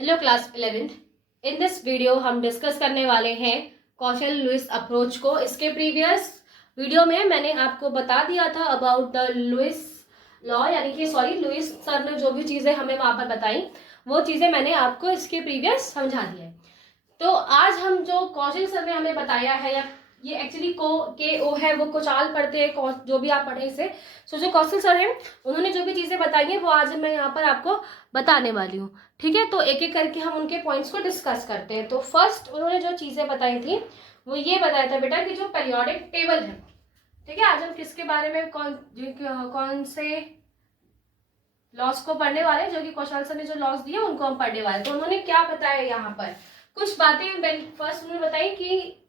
Hello class 11th। In this video हम discuss करने वाले हैं कौशल लुईस अप्रोच को। इसके प्रीवियस वीडियो में मैंने आपको बता दिया था अबाउट द लुईस लॉ, यानी कि लुईस सर ने जो भी चीज़ें हमें वहाँ पर बताई वो चीज़ें मैंने आपको इसके प्रीवियस समझा दिया है। तो आज हम जो कौशल सर ने हमें बताया है, या ये एक्चुअली के ओ है, वो कोचाल पढ़ते हैं, जो भी आप पढ़े इसे। सो जो कौशल सर हैं उन्होंने जो भी चीज़ें बताई हैं वो आज मैं यहाँ पर आपको बताने वाली हूँ। ठीक है, तो एक एक करके हम उनके पॉइंट्स को डिस्कस करते हैं। तो फर्स्ट उन्होंने जो चीज़ें बताई थी वो ये बताया था बेटा कि जो पीरियोडिक टेबल है, ठीक है, आज हम किसके बारे में कौन से लॉस को पढ़ने वाले, जो कि कौशल सर ने जो लॉस दिए उनको हम पढ़ने वाले। तो उन्होंने क्या बताया यहाँ पर कुछ बातें फर्स्ट उन्होंने बताई कि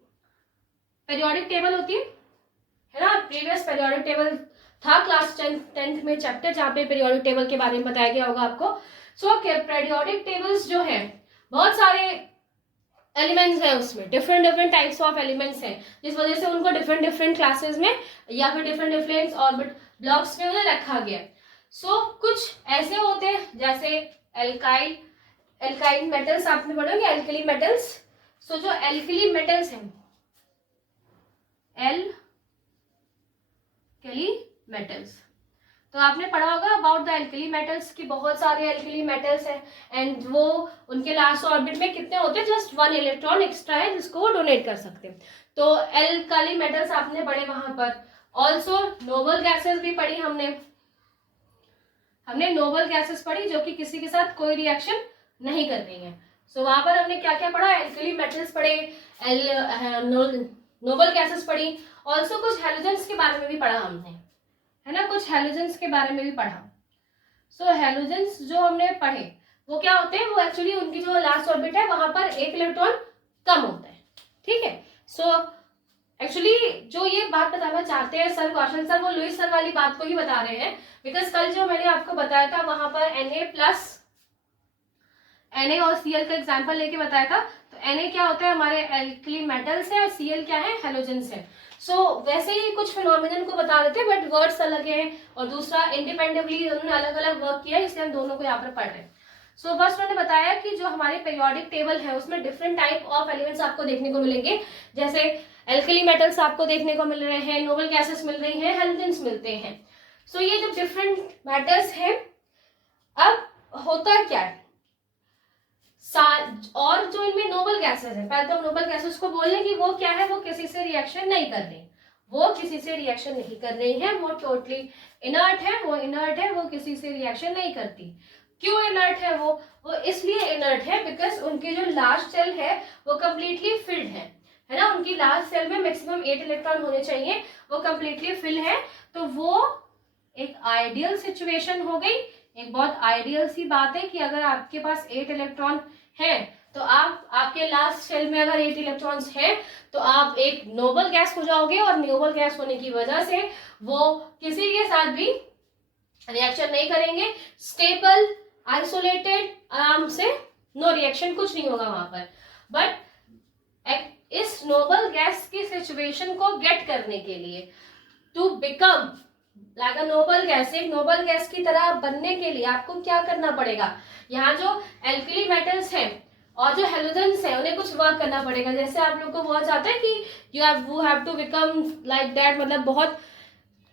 पीरियोडिक टेबल होती है ना। प्रीवियस पीरियोडिक टेबल था क्लास 10th में चैप्टर, जहाँ पे पीरियोडिक टेबल के बारे में बताया गया होगा आपको। सो पीरियोडिक टेबल्स जो है बहुत सारे एलिमेंट्स हैं, उसमें डिफरेंट टाइप्स ऑफ एलिमेंट्स हैं, जिस वजह से उनको डिफरेंट क्लासेस में या फिर डिफरेंट ऑर्बिट ब्लॉक्स में उन्हें रखा गया। सो कुछ ऐसे होते हैं जैसे एल्काइल मेटल्स, आपने पढ़ोगे एल्कली मेटल्स। सो जो एल्कली मेटल्स हैं, एल्कली मेटल्स, तो आपने पढ़ा होगा अबाउट द एल्कली मेटल्स की बहुत सारे एल्कली मेटल्स हैं एंड वो उनके लास्ट ऑर्बिट में कितने होते हैं, जस्ट 1 इलेक्ट्रॉन एक्स्ट्रा है जिसको वो डोनेट कर सकते हैं। तो एल्कली मेटल्स आपने पढ़े वहां पर। ऑल्सो नोबल गैसेस भी पढ़ी हमने नोबल गैसेस पढ़ी जो कि किसी के साथ कोई रिएक्शन नहीं कर रही है। सो वहां पर हमने क्या क्या पढ़ा, एल्कली मेटल्स पढ़े, नोबल गैसेस पढ़ी। ऑल्सो कुछ हेलोजेंस के बारे में भी पढ़ा हमने, है ना, कुछ हेलोजेंस के बारे में भी पढ़ा। सो हेलोजेंस जो हमने पढ़े वो क्या होते हैं, वो एक्चुअली उनकी जो लास्ट ऑर्बिट है वहां पर एक इलेक्ट्रॉन कम होता है। ठीक है, सो एक्चुअली जो ये बात बताना चाहते हैं सर कौशल सर, वो लुईस सर वाली बात को ही बता रहे हैं। बिकॉज कल जो मैंने आपको बताया था वहां पर Na और Cl का एग्जाम्पल लेके बताया था। तो Na क्या होता है, हमारे एल्कली मेटल्स है, और Cl क्या है, हेलोजेंस है। सो वैसे ही कुछ फिनोमिनन को बता देते हैं बट वर्ड्स अलग है, और दूसरा इंडिपेंडेंटली उन्होंने अलग अलग वर्क किया, इसलिए हम दोनों को यहाँ पर पढ़ रहे हैं। सो फर्स्ट उन्होंने बताया कि जो हमारे पीरियोडिक टेबल है उसमें डिफरेंट टाइप ऑफ एलिमेंट्स आपको देखने को मिलेंगे, जैसे एल्कली मेटल्स आपको देखने को मिल रहे हैं, नोबल गैसेस मिल रही हैं, हेलोजेंस मिलते हैं। सो ये जो डिफरेंट मैटर्स है, अब होता क्या है और जो इनमें नोबल गैसेस है, पहले तो हम नोबल गैसेस को बोल लें कि वो क्या है, वो किसी से रिएक्शन नहीं कर रही, वो टोटली इनर्ट है, वो किसी से रिएक्शन नहीं करती। क्यों इनर्ट है वो इसलिए इनर्ट है बिकॉज उनकी जो लास्ट सेल है वो कंप्लीटली फिल्ड है ना। उनकी लास्ट सेल में मैक्सिमम 8 इलेक्ट्रॉन होने चाहिए, वो कंप्लीटली फिल है। तो वो एक आइडियल सिचुएशन हो गई, एक बहुत आइडियल सी बात है कि अगर आपके पास 8 इलेक्ट्रॉन है तो आपके लास्ट सेल में अगर 8 इलेक्ट्रॉन्स हैं तो आप एक नोबल गैस हो जाओगे, और नोबल गैस होने की वजह से वो किसी के साथ भी रिएक्शन नहीं करेंगे, स्टेबल, आइसोलेटेड, आराम से, नो रिएक्शन, कुछ नहीं होगा वहां पर। बट इस नोबल गैस की सिचुएशन को गेट करने के लिए, to become like a noble gas, एक नोबल गैस की तरह बनने के लिए आपको क्या करना पड़ेगा, यहाँ जो एल्कली मेटल्स हैं और जो हेलोजेंस है उन्हें कुछ वर्क करना पड़ेगा। जैसे आप लोग को बहुत आता है कि you have to become like that, मतलब बहुत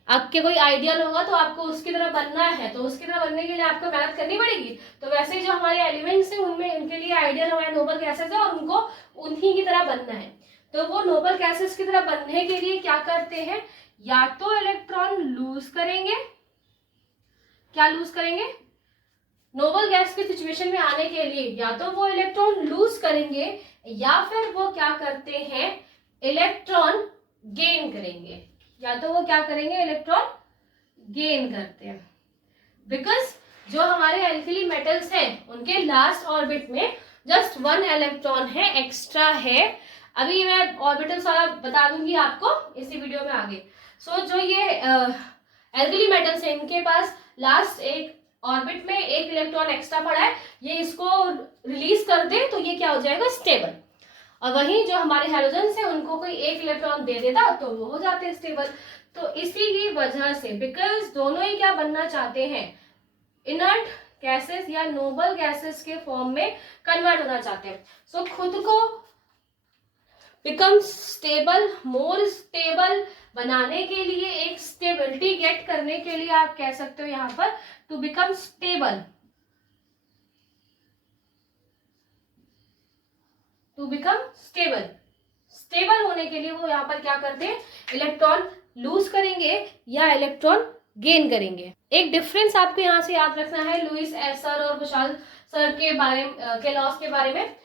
आपके कोई आइडियल होगा तो आपको उसकी तरह बनना है, तो उसकी तरह बनने के लिए आपको मेहनत करनी पड़ेगी। तो वैसे ही जो हमारे एलिमेंट्स हैं उनमें उनके लिए आइडियल हमारे नोबल गैसेस है और उनको उन्हीं की तरह बनना है। तो वो नोबल गैसेस की तरह बनने के लिए क्या करते हैं, या तो इलेक्ट्रॉन लूज करेंगे, क्या लूज करेंगे, नोबल गैस की सिचुएशन में आने के लिए या तो वो इलेक्ट्रॉन लूज करेंगे या फिर वो क्या करते हैं, इलेक्ट्रॉन गेन करेंगे, या तो वो क्या करेंगे, इलेक्ट्रॉन गेन करते हैं। बिकॉज जो हमारे एल्कली मेटल्स हैं उनके लास्ट ऑर्बिट में जस्ट 1 इलेक्ट्रॉन है, एक्स्ट्रा है। अभी मैं ऑर्बिटल सारा बता दूंगी आपको इसी वीडियो में आगे। सो जो ये एल्कली मेटल्स है इनके पास लास्ट एक ऑर्बिट में 1 इलेक्ट्रॉन एक्स्ट्रा पड़ा है, ये इसको रिलीज कर दे तो ये क्या हो जाएगा, स्टेबल। और वहीं जो हमारे हेलोजेंस है उनको कोई 1 इलेक्ट्रॉन दे देता तो वो हो जाते स्टेबल। तो इसी की वजह से, बिकॉज दोनों ही क्या बनना चाहते हैं, इनर्ट गैसेस या नोबल गैसेस के फॉर्म में कन्वर्ट होना चाहते हैं। सो खुद को बिकम स्टेबल, मोर स्टेबल बनाने के लिए, एक स्टेबिलिटी गेट करने के लिए आप कह सकते हो यहाँ पर to become stable, to become stable. Stable होने के लिए वो यहाँ पर क्या करते हैं, इलेक्ट्रॉन लूज करेंगे या इलेक्ट्रॉन गेन करेंगे। एक डिफरेंस आपको यहाँ से याद रखना है लुईस एस सर और विशाल सर के बारे के लॉस के बारे में।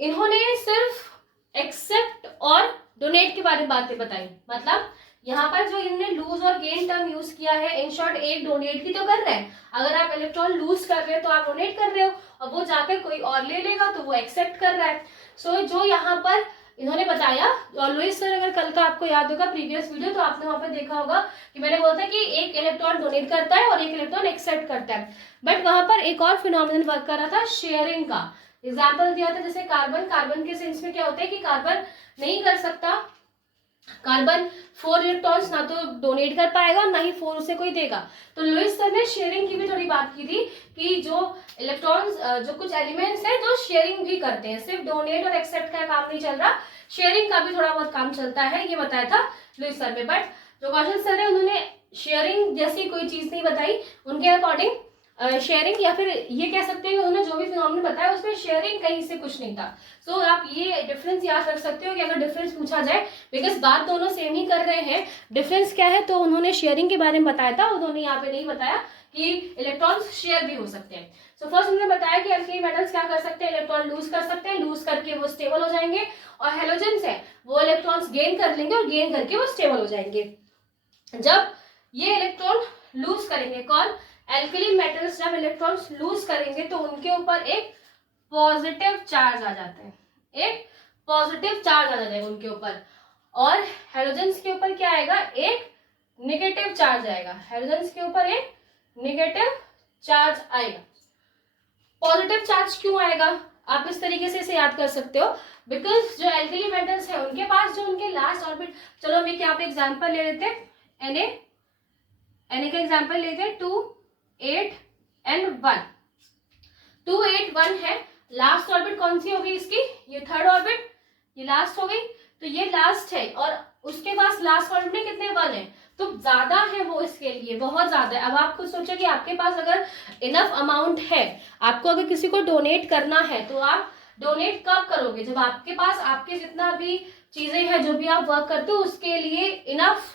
इन्होंने सिर्फ एक्सेप्ट और डोनेट के बारे में बातें बताई, मतलब यहाँ पर जो इन्होंने लूज और गेन टर्म यूज किया है, इन शॉर्ट एक डोनेट भी तो कर रहा है। अगर आप इलेक्ट्रॉन लूज कर रहे हो तो आप डोनेट कर रहे हो, और वो जाकर कोई और ले लेगा तो वो एक्सेप्ट कर रहा है। सो जो यहाँ पर इन्होंने बताया, और लुईस सर अगर कल का आपको याद होगा प्रीवियस वीडियो, तो आपने वहां पर देखा होगा कि मैंने बोला था कि एक इलेक्ट्रॉन डोनेट करता है और एक इलेक्ट्रॉन एक्सेप्ट करता है। बट वहां पर एक और फिनोमिनन वर्क कर रहा था, शेयरिंग का एग्जाम्पल दिया था। जैसे कार्बन, कार्बन के सेंस में क्या होता है कि कार्बन नहीं कर सकता, कार्बन 4 इलेक्ट्रॉन्स ना तो डोनेट कर पाएगा ना ही 4 उसे कोई देगा। तो लुईस सर ने शेयरिंग की भी थोड़ी बात की थी कि जो इलेक्ट्रॉन्स, जो कुछ एलिमेंट्स हैं जो शेयरिंग भी करते हैं, सिर्फ डोनेट और एक्सेप्ट का काम नहीं चल रहा, शेयरिंग का भी थोड़ा बहुत काम चलता है, ये बताया था लुईस सर ने। बट जो कौशल सर है उन्होंने शेयरिंग जैसी कोई चीज नहीं बताई। उनके अकॉर्डिंग शेयरिंग, या फिर ये कह सकते हैं कि उन्होंने जो भी फिनोमेनन बताया उसमें शेयरिंग कहीं से कुछ नहीं था। सो आप ये डिफरेंस याद रख सकते हो कि अगर डिफरेंस पूछा जाए, बिकॉज बात दोनों सेम ही कर रहे हैं, डिफरेंस क्या है, तो उन्होंने शेयरिंग के बारे में बताया था, उन्होंने यहाँ पे नहीं बताया कि इलेक्ट्रॉन्स शेयर भी हो सकते हैं। सो फर्स्ट उन्होंने बताया कि अल्कीन मेटल्स क्या कर सकते हैं, इलेक्ट्रॉन लूज कर सकते हैं, लूज करके वो स्टेबल हो जाएंगे, और हेलोजेंस है वो इलेक्ट्रॉन्स गेन कर लेंगे और गेन करके वो स्टेबल हो जाएंगे। जब ये इलेक्ट्रॉन लूज करेंगे, कौन, एल्कली मेटल्स जब इलेक्ट्रॉन्स लूज करेंगे तो उनके ऊपर एक पॉजिटिव चार्ज आ जाता है, एक पॉजिटिव चार्ज आ जाएगा उनके ऊपर, और हेलोजेंस के ऊपर क्या आएगा, एक नेगेटिव चार्ज आएगा। हेलोजेंस के ऊपर एक नेगेटिव चार्ज आएगा। पॉजिटिव चार्ज क्यों आएगा, आप इस तरीके से इसे याद कर सकते हो, बिकॉज जो एल्कली मेटल्स है उनके पास जो उनके लास्ट ऑर्बिट, चलो हम एक यहाँ पे एग्जाम्पल ले लेते हैं, Na का एग्जाम्पल लेते हैं 2, 8 and 1। 2, 8, 1 है, लास्ट ऑर्बिट कौन सी हो गई इसकी, ये थर्ड ऑर्बिट, ये लास्ट हो गई, तो ये लास्ट है, और उसके पास लास्ट ऑर्बिट में कितने 1 है, तो ज्यादा है वो, इसके लिए बहुत ज्यादा है। अब आप खुद सोचो कि आपके पास अगर इनफ अमाउंट है, आपको अगर किसी को डोनेट करना है, तो आप डोनेट कब करोगे, जब आपके पास आपके जितना भी चीजें हैं, जो भी आप वर्क करते हो उसके लिए इनफ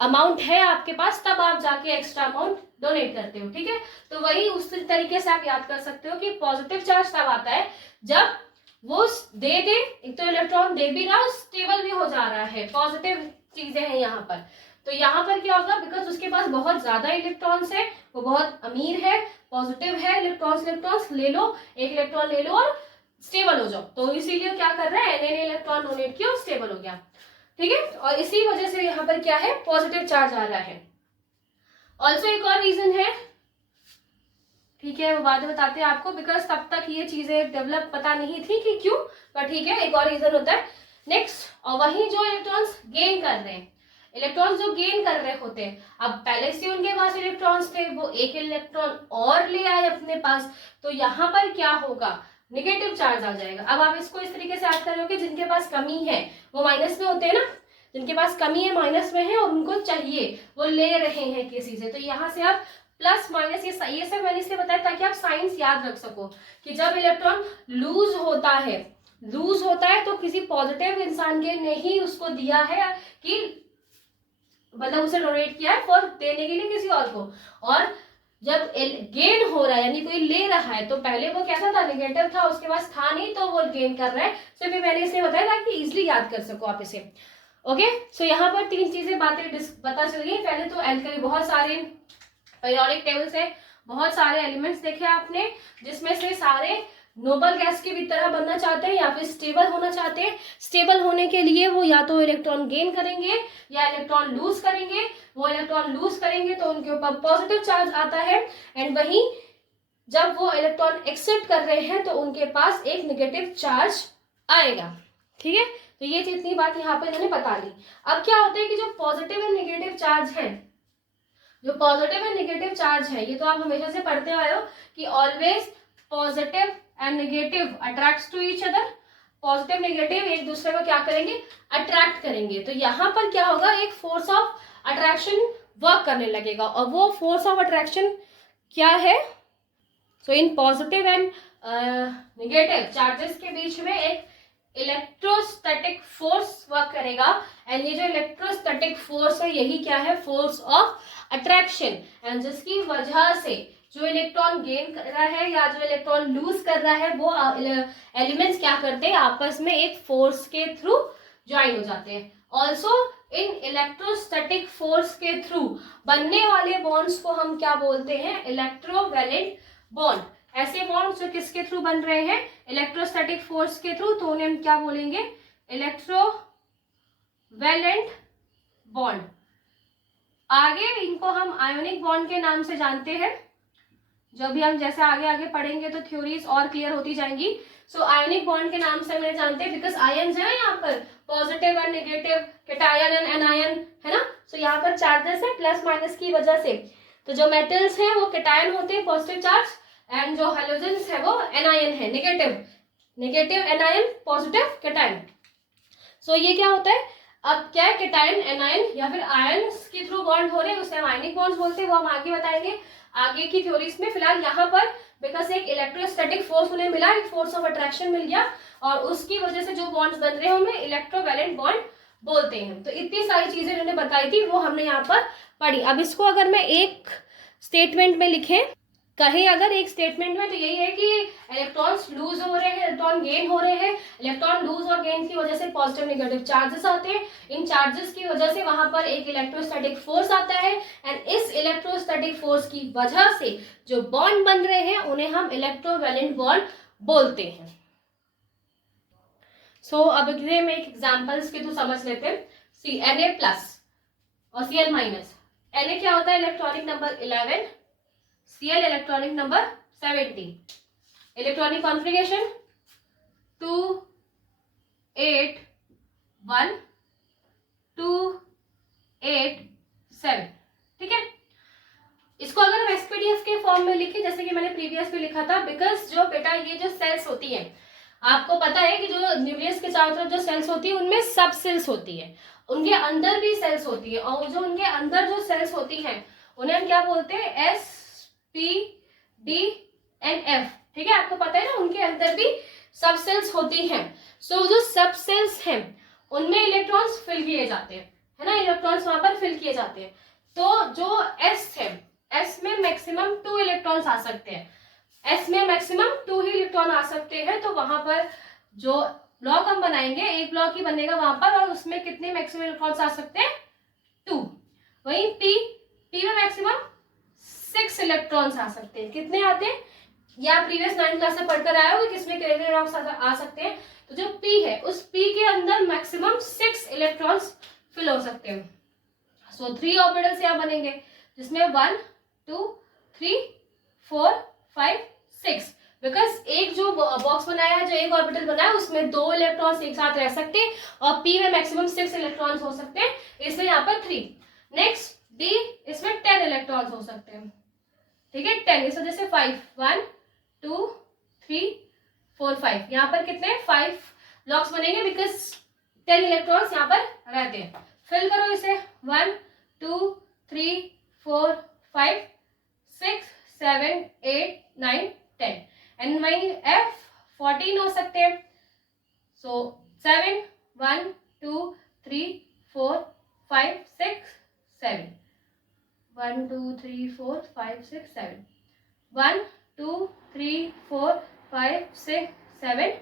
अमाउंट है आपके पास, तब आप जाके एक्स्ट्रा अमाउंट डोनेट करते हो, ठीक है। तो वही उस तरीके से आप याद कर सकते हो कि पॉजिटिव चार्ज तब आता है जब वो दे, एक तो इलेक्ट्रॉन दे भी रहा, स्टेबल भी हो जा रहा है, पॉजिटिव चीजें हैं यहाँ पर। तो यहाँ पर क्या होगा, बिकॉज उसके पास बहुत ज्यादा इलेक्ट्रॉन्स है, वो बहुत अमीर है, पॉजिटिव है, इलेक्ट्रॉन्स ले लो, एक इलेक्ट्रॉन ले लो और स्टेबल हो जाओ, तो इसीलिए क्या कर रहा है, Na ने इलेक्ट्रॉन डोनेट किया और स्टेबल हो गया, ठीक है। और इसी वजह से यहाँ पर क्या है, पॉजिटिव चार्ज आ रहा है। ऑल्सो एक और रीजन है, ठीक है, वो बाद में बताते हैं आपको, बिकॉज तब तक ये चीजें डेवलप पता नहीं थी कि क्यों, पर ठीक है, एक और रीजन होता है। नेक्स्ट, और वही जो इलेक्ट्रॉन्स गेन कर रहे हैं, इलेक्ट्रॉन्स जो गेन कर रहे होते हैं, अब पहले से उनके पास इलेक्ट्रॉन्स थे, वो एक इलेक्ट्रॉन और ले आए अपने पास, तो यहाँ पर क्या होगा, नेगेटिव चार्ज आ जाएगा। अब आप इसको इस तरीके से याद करोगे, जिनके पास कमी है वो माइनस में होते हैं ना, जिनके पास कमी है माइनस में है और उनको चाहिए, वो ले रहे हैं किसी से, तो यहाँ से आप प्लस माइनस, ये सब मैंने इसलिए बताया ताकि आप साइंस याद रख सको कि जब इलेक्ट्रॉन लूज होता है तो किसी पॉजिटिव इंसान के ने ही उसको दिया है, कि मतलब उसे डोनेट किया है फॉर देने के लिए किसी और को, और जब गेन हो रहा है यानी कोई ले रहा है, तो पहले वो कैसा था, नेगेटिव था, उसके पास था नहीं, तो वो गेन कर रहा है। सो भी मैंने इसलिए बताया ताकि इजिली याद कर सको आप इसे, ओके। सो यहाँ पर 3 चीजें बातें पता चल गई। पहले तो एल्कली, बहुत सारे पीरियोडिक टेबल से बहुत सारे एलिमेंट्स देखे आपने, जिसमें से सारे नोबल गैस की भी तरह बनना चाहते हैं या फिर स्टेबल होना चाहते हैं। स्टेबल होने के लिए वो या तो इलेक्ट्रॉन गेन करेंगे या इलेक्ट्रॉन लूज करेंगे। वो इलेक्ट्रॉन लूज करेंगे तो उनके ऊपर पॉजिटिव चार्ज आता है, एंड वहीं जब वो इलेक्ट्रॉन एक्सेप्ट कर रहे हैं तो उनके पास एक नेगेटिव चार्ज आएगा, ठीक है। तो ये इतनी बात यहाँ पे इन्होंने बता ली। अब क्या होता है कि जो पॉजिटिव एंड नेगेटिव चार्ज है जो पॉजिटिव एंड नेगेटिव चार्ज है, ये तो आप हमेशा से पढ़ते आए हो कि always positive and negative attracts to each other. Positive negative एक दूसरे को क्या करेंगे, अट्रैक्ट करेंगे। तो यहाँ पर क्या होगा, एक फोर्स ऑफ अट्रैक्शन वर्क करने लगेगा, और वो फोर्स ऑफ अट्रैक्शन क्या है, सो इन पॉजिटिव एंड नेगेटिव चार्जेस के बीच में एक इलेक्ट्रोस्टैटिक फोर्स वर्क करेगा। एंड ये जो इलेक्ट्रोस्टैटिक फोर्स है, यही क्या है, फोर्स ऑफ अट्रैक्शन। एंड जिसकी वजह से जो इलेक्ट्रॉन गेन कर रहा है या जो इलेक्ट्रॉन लूज कर रहा है, वो एलिमेंट्स क्या करते हैं, आपस में एक फोर्स के थ्रू ज्वाइन हो जाते हैं। ऑल्सो इन इलेक्ट्रोस्टैटिक फोर्स के थ्रू बनने वाले बॉन्ड्स को हम क्या बोलते हैं, इलेक्ट्रोवैलेंट बॉन्ड। ऐसे बॉन्ड्स जो किसके थ्रू बन रहे हैं, इलेक्ट्रोस्टैटिक फोर्स के थ्रू, तो उन्हें हम क्या बोलेंगे, इलेक्ट्रोवैलेंट बॉन्ड। आगे इनको हम आयोनिक बॉन्ड के नाम से जानते हैं। जब भी हम जैसे आगे आगे पढ़ेंगे तो थ्योरीज और क्लियर होती जाएंगी। सो आयोनिक बॉन्ड के नाम से हम जानते हैं बिकॉज आयन्स है यहाँ पर, positive and negative, cation and anion, है ना। सो यहाँ पर चार्जेस है प्लस माइनस की वजह से। तो जो मेटल्स हैं वो कैटायन होते हैं, पॉजिटिव चार्ज, एंड जो हेलोजेंस है वो एनायन है, नेगेटिव एनायन, पॉजिटिव कैटायन। सो ये क्या होता है, अब क्या है, कैटायन एनायन या फिर आयन्स के थ्रू बॉन्ड हो रहे हैं, उसे हम आयनिक बॉन्ड्स बोलते हैं। वो हम आगे बताएंगे आगे की थ्योरीज में। फिलहाल यहाँ पर बिकॉज एक इलेक्ट्रोस्टैटिक फोर्स उन्हें मिला, एक फोर्स ऑफ अट्रैक्शन मिल गया, और उसकी वजह से जो बॉन्ड्स बन रहे हैं उन्हें इलेक्ट्रोवैलेंट बॉन्ड बोलते हैं। तो इतनी सारी चीजें उन्होंने बताई थी, वो हमने यहाँ पर पढ़ी। अब इसको अगर मैं एक स्टेटमेंट में लिखे कहें, अगर एक स्टेटमेंट में, तो यही है कि इलेक्ट्रॉन्स लूज हो रहे हैं, इलेक्ट्रॉन गेन हो रहे हैं। इलेक्ट्रॉन लूज और गेन की वजह से पॉजिटिव नेगेटिव चार्जेस आते हैं। इन चार्जेस की वजह से वहां पर एक इलेक्ट्रोस्टैटिक फोर्स आता है, एंड इस इलेक्ट्रोस्टैटिक फोर्स की वजह से जो बॉन्ड बन रहे हैं उन्हें हम इलेक्ट्रोवैलेंट बॉन्ड बोलते हैं। सो अब इसे हम एक एग्जाम्पल्स के थ्रू समझ लेते हैं। सी Na+ और Cl-। Na क्या होता है, electronic number 11, Cl electronic number 70। Electronic configuration 2 8 1 2 8 7। ठीक है, इसको अगर हम एसपीडीएफ के फॉर्म में लिखें, जैसे कि मैंने प्रीवियस में लिखा था, बिकॉज जो बेटा ये जो सेल्स होती है, आपको पता है कि जो न्यूक्लियस के चारों तरफ जो सेल्स होती है उनमें सब सेल्स होती है, उनके अंदर भी सेल्स होती है, और जो उनके अंदर जो सेल्स होती हैं उन्हें हम क्या बोलते हैं, S P D and F. ठीक है, आपको पता है ना, उनके अंदर भी सब सेल्स होती हैं। सो जो सब सेल्स हैं उनमें इलेक्ट्रॉन्स फिल किए जाते हैं, है ना, इलेक्ट्रॉन्स वहां पर फिल किए जाते हैं। तो जो एस है, एस में मैक्सिमम 2 इलेक्ट्रॉन्स आ सकते हैं, एस में मैक्सिमम 2 ही इलेक्ट्रॉन आ सकते हैं। तो वहां पर जो ब्लॉक हम बनाएंगे, एक ब्लॉक ही बनेगा वहां पर, और उसमें कितने मैक्सिमम इलेक्ट्रॉन्स आ सकते हैं, 2। वहीं पी में मैक्सिमम 6 इलेक्ट्रॉन्स आ सकते हैं। कितने आते हैं, या प्रीवियस 9th क्लास में पढ़कर आया होगा किसमें कितने रॉक्स आ सकते हैं। तो जो पी है, उस पी के अंदर मैक्सिमम 6 इलेक्ट्रॉन्स फिल हो सकते हैं। सो 3 ऑर्बिटल्स यहाँ बनेंगे, जिसमें 1 2 3 4 5 6। बिकॉज एक जो बॉक्स बनाया है, जो एक ऑर्बिटल बनाया है, उसमें 2 इलेक्ट्रॉन्स एक साथ रह सकते हैं, और पी में मैक्सिमम 6 इलेक्ट्रॉन्स हो सकते हैं, इसलिए यहाँ पर 3। नेक्स्ट डी, इसमें 10 इलेक्ट्रॉन्स हो सकते हैं। ठीक है, 10, इस वजह से 5 1 2 3 4 5। यहाँ पर कितने 5 ब्लॉक्स बनेंगे, बिकॉज 10 इलेक्ट्रॉन्स यहाँ पर रहते हैं। फिल करो इसे, 1 2 3 4 5 6 7 8 9 10। एंड वही एफ 14 हो सकते हैं। सो 7 1 2 3 4 5 6 7 1 2 3 4 5 6 7 1 2 3 4 5 6 7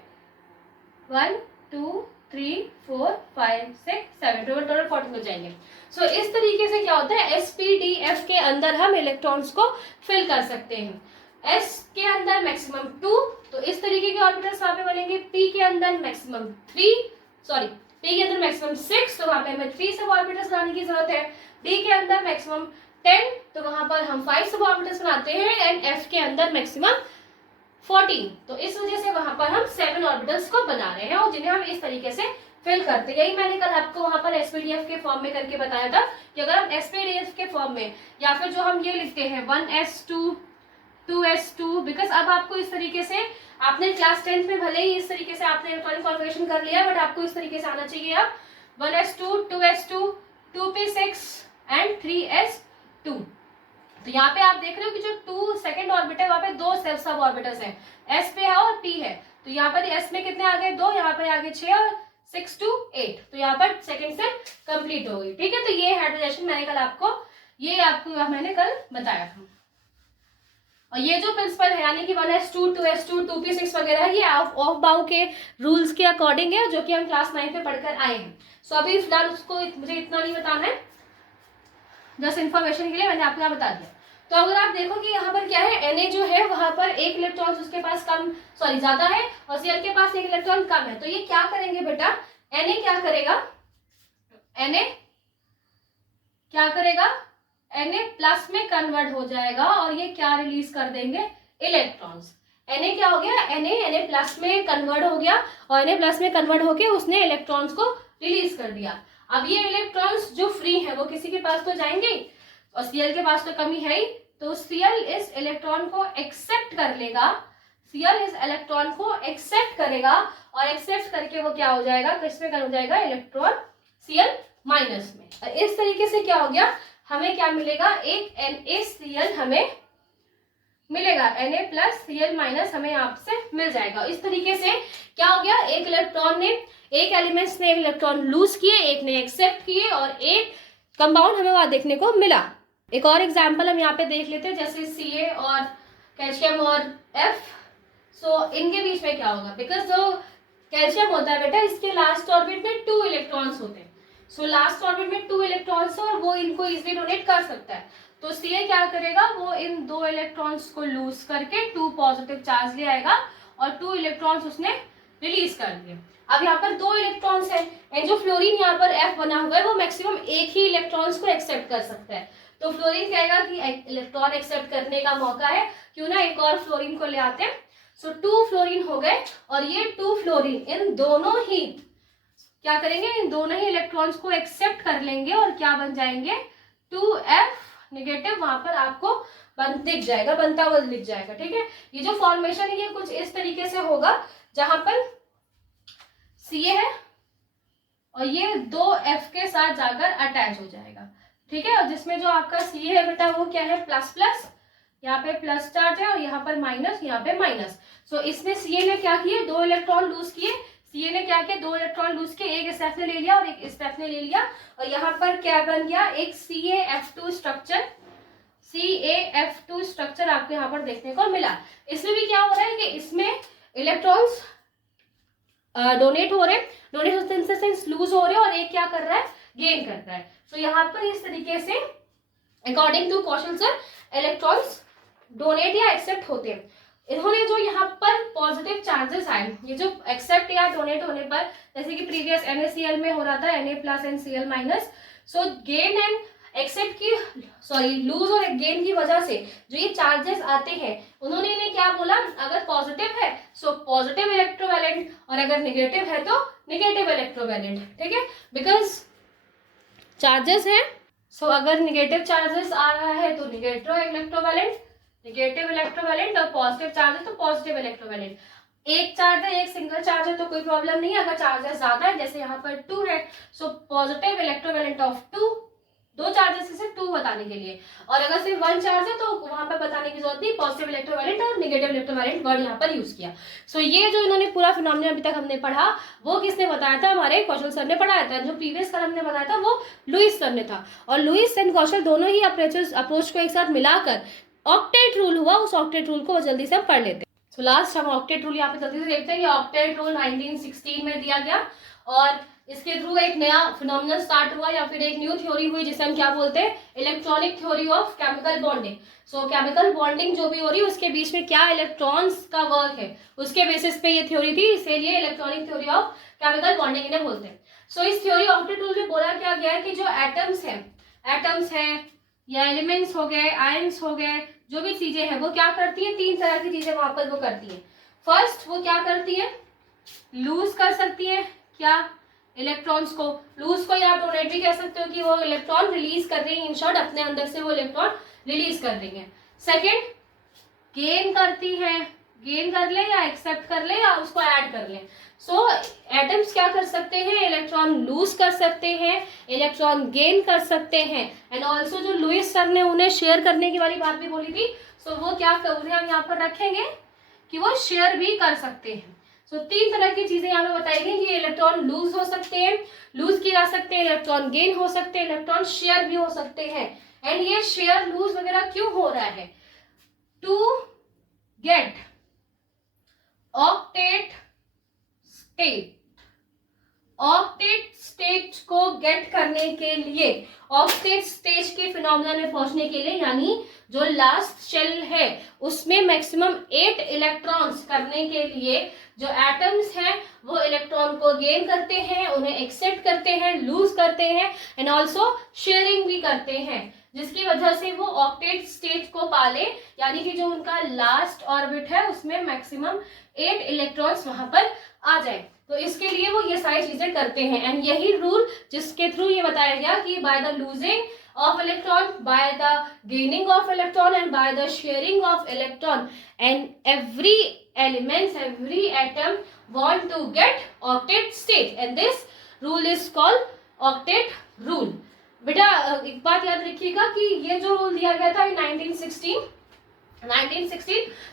1 2 3 4 5 6 7 टोटल 14 हो जाएंगे। सो इस तरीके से क्या होता है, एसपीडीएफ के अंदर हम इलेक्ट्रॉन्स को फिल कर सकते हैं। एस के अंदर मैक्सिमम 2, तो इस तरीके के ऑर्बिटल्स वहां पे बनेंगे। पी के अंदर मैक्सिमम 3, सॉरी पी के अंदर मैक्सिमम 6, तो वहां पे हमें 3 सब ऑर्बिटल्स बनाने की जरूरत है। डी के अंदर मैक्सिमम 10, तो वहां पर हम 5 सब ऑर्बिटल्स बनाते हैं। एंड एफ के अंदर मैक्सिमम 14, तो इस वजह से वहां पर हम 7 ऑर्बिटल्स को बना रहे हैं, और जिन्हें हम इस तरीके से फिल करते हैं। यही मैंने कल आपको वहां पर एसपीडीएफ के फॉर्म में करके बताया था कि अगर हम एसपीडीएफ के फॉर्म में या फिर जो हम ये लिखते हैं 1s2 2s2, बिकॉज अब आपको इस तरीके से, आपने क्लास 10th में भले ही इस तरीके से आपने इलेक्ट्रॉनिक कॉन्फ़िगरेशन कर लिया, बट आपको इस तरीके से आना चाहिए अब 1s2 2s2 2p6 and 3s2। तो यहाँ पे आप देख रहे हो कि जो 2 सेकेंड ऑर्बिटल, वहां पे 2 सब ऑर्बिटल्स हैं, s पे है और p है। तो यहाँ पर s में कितने आ गए 2, यहाँ पर आ गए 6 और 6 to 8, तो यहाँ पर सेकेंड सेट कंप्लीट हो गई। ठीक है, तो ये हाइब्रिडाइजेशन मैंने कल आपको मैंने कल बताया था। और ये जो प्रिंसिपल है यानी कि 1s2 2s2 2p6 वगैरह, ये ऑफ बाउ के रूल्स के अकॉर्डिंग है, जो कि हम क्लास 9 में पढ़कर आए हैं। सो अभी फिलहाल उसको मुझे इतना नहीं बताना है, जस्ट इन्फॉर्मेशन के लिए मैंने आपको यहाँ बता दिया। तो अगर आप देखो कि यहाँ पर क्या है, Na जो है वहां पर एक इलेक्ट्रॉन उसके पास ज्यादा है और Cl के पास एक इलेक्ट्रॉन कम है। तो ये क्या करेंगे बेटा, Na क्या करेगा, Na क्या करेगा, Na प्लस में कन्वर्ट हो जाएगा और ये क्या रिलीज कर देंगे, इलेक्ट्रॉन्स। Na क्या हो गया, Na प्लस में कन्वर्ट हो गया और Na प्लस में कन्वर्ट होके उसने इलेक्ट्रॉन्स को रिलीज कर दिया। अब ये इलेक्ट्रॉन्स जो फ्री है वो किसी के पास तो जाएंगे और Cl के पास तो कमी है ही, तो Cl इस इलेक्ट्रॉन को एक्सेप्ट कर लेगा, Cl इस इलेक्ट्रॉन को एक्सेप्ट करेगा और एक्सेप्ट करके वो क्या हो जाएगा, किसमें कन्वर्ट हो जाएगा, इलेक्ट्रॉन Cl माइनस में। और इस तरीके से क्या हो गया, हमें क्या मिलेगा, एक NaCl हमें मिलेगा, Na प्लस Cl माइनस हमें आपसे मिल जाएगा। इस तरीके से क्या हो गया, एक इलेक्ट्रॉन ने, एक एलिमेंट्स ने एक इलेक्ट्रॉन लूज किए, एक ने एक्सेप्ट किए और एक कंपाउंड हमें वहां देखने को मिला। एक और एग्जांपल हम यहाँ पे देख लेते हैं, जैसे Ca और कैल्शियम और F। सो इनके बीच में क्या होगा, बिकॉज जो कैल्शियम होता है बेटा, इसके लास्ट ऑर्बिट में 2 इलेक्ट्रॉन्स होते हैं। सो लास्ट ऑर्बिट में 2 इलेक्ट्रॉन्स और वो इनको इजिली डोनेट कर सकता है। तो Ca क्या करेगा, वो इन 2 इलेक्ट्रॉन्स को लूज करके 2 पॉजिटिव चार्ज ले आएगा और 2 इलेक्ट्रॉन्स उसने रिलीज कर दिए। अब यहाँ पर 2 इलेक्ट्रॉन्स है एंड जो फ्लोरीन यहाँ पर F बना हुआ है वो मैक्सिमम एक ही इलेक्ट्रॉन्स को एक्सेप्ट कर सकता है। तो फ्लोरीन कहेगा कि इलेक्ट्रॉन एक्सेप्ट करने का मौका है, क्यों ना एक और फ्लोरीन को ले आते हैं। सो 2 फ्लोरीन हो गए और ये 2 फ्लोरीन इन दोनों ही क्या करेंगे, इन दोनों ही इलेक्ट्रॉन्स को एक्सेप्ट कर लेंगे और क्या बन जाएंगे, 2F नेगेटिव वहां पर आपको दिख जाएगा, बनता हुआ दिख जाएगा। ठीक है, ये जो फॉर्मेशन है ये कुछ इस तरीके से होगा, जहां पर Ca है और ये 2F के साथ जाकर अटैच हो जाएगा। ठीक है, और जिसमें जो आपका Ca है बेटा वो क्या है, प्लस प्लस, यहाँ पे प्लस चार्ज है और यहाँ पर माइनस, यहाँ पे माइनस। सो इसमें Ca ने क्या किए, 2 इलेक्ट्रॉन लूज किए, Ca ने क्या किया, 2 इलेक्ट्रॉन लूज किए, एक स्टेफ ने ले लिया और एक स्टेफ ने ले लिया और यहाँ पर क्या बन गया, एक CaF2 स्ट्रक्चर, CaF2 स्ट्रक्चर आपको यहाँ पर देखने को मिला। इसमें भी क्या हो रहा है कि इसमें इलेक्ट्रॉन्स डोनेट हो रहे, donate in the sense lose हो रहे और एक क्या कर रहा है, गेन कर रहा है। सो यहाँ पर इस तरीके से according to Kaushal sir electrons donate या एक्सेप्ट होते हैं। इन्होंने जो यहाँ पर पॉजिटिव चार्जेस आए, ये जो एक्सेप्ट या डोनेट होने पर, जैसे कि प्रीवियस NaCl में हो रहा था Na plus and Cl minus, so gain and accept की लूज और गेन की वजह से जो ये चार्जेस आते हैं, उन्होंने इन्हें क्या बोला, अगर पॉजिटिव है सो पॉजिटिव इलेक्ट्रोवैलेंट और अगर नेगेटिव है तो नेगेटिव इलेक्ट्रोवैलेंट। ठीक है, बिकॉज चार्जेस है, सो अगर नेगेटिव चार्जेस आ रहा है तो नेगेटिव इलेक्ट्रोवैलेंट और पॉजिटिव चार्ज है तो पॉजिटिव इलेक्ट्रोवैलेंट। एक चार्ज है, एक सिंगल चार्ज है तो कोई प्रॉब्लम नहीं है। अगर चार्जेस ज्यादा है, जैसे यहाँ पर 2 है, so positive electrovalent of 2, 2 charges से 2 बताने के लिए, और अगर सिर्फ 1 चार्ज है तो वहां पर बताने की जरूरत नहीं, पॉजिटिव इलेक्ट्रोवैलेंट और नेगेटिव इलेक्ट्रोवैलेंट वर्ड यहाँ पर यूज किया। सो ये जो इन्होंने पूरा फिनोमेना अभी तक हमने पढ़ा वो किसने बताया था, हमारे कौशल सर ने पढ़ाया था। जो प्रीवियस कल हमने बताया था वो लुइस सर ने था, और लुइस एंड कौशल दोनों ही अप्रोच को एक साथ मिलाकर ऑक्टेट रूल हुआ, उस ऑक्टेट रूल को जल्दी से हम पढ़ लेते हैं। सो लास्ट हम ऑक्टेट रूल यहाँ पे जल्दी से देखते हैं। ये ऑक्टेट रूल 1916 में दिया गया और इसके थ्रू एक नया फिनोमिनल स्टार्ट हुआ या फिर एक न्यू थ्योरी हुई जिसे हम क्या बोलते हैं, electronic theory of chemical bonding. So chemical bonding जो भी हो रही है उसके बीच में क्या इलेक्ट्रॉन्स का वर्क है, उसके बेसिस पे ये थ्योरी थी, इसीलिए electronic theory of chemical bonding इन्हें बोलते हैं। सो इस थ्योरी ऑक्टेट रूल में बोला क्या गया है कि जो एटम्स हैं या एलिमेंट्स हो गए, आयंस हो गए, जो भी चीजें हैं वो क्या करती है, 3 तरह की चीजें वहां पर वो करती है। फर्स्ट वो क्या करती है, लूज कर सकती है, क्या इलेक्ट्रॉन्स को, लूज को या डोनेट भी कह सकते हो कि वो इलेक्ट्रॉन रिलीज कर रही है, इन शॉर्ट अपने अंदर से वो इलेक्ट्रॉन रिलीज कर रही है। सेकेंड, गेन करती है, गेन कर ले या एक्सेप्ट कर ले या उसको ऐड कर ले। सो एटम्स क्या कर सकते हैं, इलेक्ट्रॉन लूज कर सकते हैं, इलेक्ट्रॉन गेन कर सकते हैं, एंड ऑल्सो जो लुईस सर ने उन्हें शेयर करने की वाली बात भी बोली थी, सो वो क्या उन्हें हम यहाँ पर रखेंगे कि वो शेयर भी कर सकते हैं। सो तीन तरह की चीजें यहाँ पे बताई गई कि इलेक्ट्रॉन लूज हो सकते हैं, लूज किए जा सकते हैं, इलेक्ट्रॉन गेन हो सकते हैं, इलेक्ट्रॉन शेयर भी हो सकते हैं। एंड ये शेयर लूज वगैरह क्यों हो रहा है, to get octet state, octet state को गेट करने के लिए, ऑक्टेट स्टेज के फिनोमेना में पहुंचने के लिए, यानी जो लास्ट शेल है उसमें मैक्सिमम 8 इलेक्ट्रॉन्स करने के लिए जो एटम्स हैं वो इलेक्ट्रॉन को गेन करते हैं, उन्हें एक्सेप्ट करते हैं, लूज करते हैं, एंड ऑल्सो शेयरिंग भी करते हैं, जिसकी वजह से वो ऑक्टेट स्टेज को पाले, यानी कि जो उनका लास्ट ऑर्बिट है उसमें मैक्सिमम 8 इलेक्ट्रॉन्स वहां पर आ जाए। तो इसके लिए वो ये सारी चीजें करते हैं। एंड यही रूल जिसके थ्रू ये बताया गया कि by the losing of electron, by the gaining of electron, and by the sharing of electron, and every elements, every atom want to get octet state, and this rule is called octet rule। बेटा एक बात याद रखिएगा कि ये जो rule दिया गया था 1916,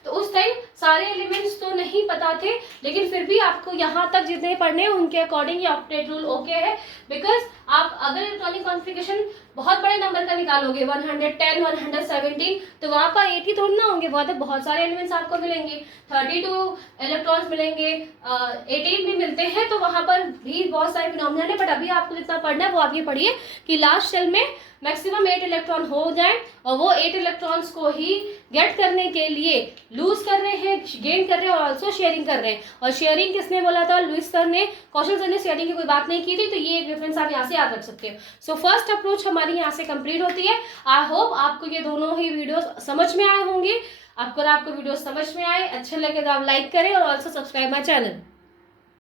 तो उस टाइम सारे एलिमेंट्स तो नहीं पता थे, लेकिन फिर भी आपको यहाँ तक जितने पढ़ने हैं उनके अकॉर्डिंग ये ऑक्टेट रूल ओके है। बिकॉज आप अगर इलेक्ट्रॉनिक कॉन्फ़िगरेशन बहुत बड़े नंबर का निकालोगे 110, 117, तो वहाँ पर 80 थोड़ी ना होंगे, वहाँ तक बहुत सारे एलिमेंट्स आपको मिलेंगे, 32 इलेक्ट्रॉन्स मिलेंगे, 18 भी मिलते हैं, तो वहाँ पर भी बहुत सारे फिनोमेना है। बट अभी आपको जितना पढ़ना है वो आप ये पढ़िए कि लास्ट शेल में मैक्सिमम 8 इलेक्ट्रॉन हो जाए, और वो 8 इलेक्ट्रॉन्स को ही गेट करने के लिए लूज कर रहे हैं, गेन कर रहे हैं, और ऑल्सो शेयरिंग कर रहे हैं। और शेयरिंग किसने बोला था, लुईस सर ने, कौशल सर ने शेयरिंग की कोई बात नहीं की थी, तो ये एक रेफरेंस आप यहाँ से याद रख सकते हो। सो फर्स्ट अप्रोच हमारी यहाँ से कंप्लीट होती है। आई होप आपको ये दोनों ही वीडियोस समझ में आए होंगे। अगर आपको वीडियो समझ में आए, अच्छे लगे तो आप लाइक करें और ऑल्सो सब्सक्राइब माई चैनल।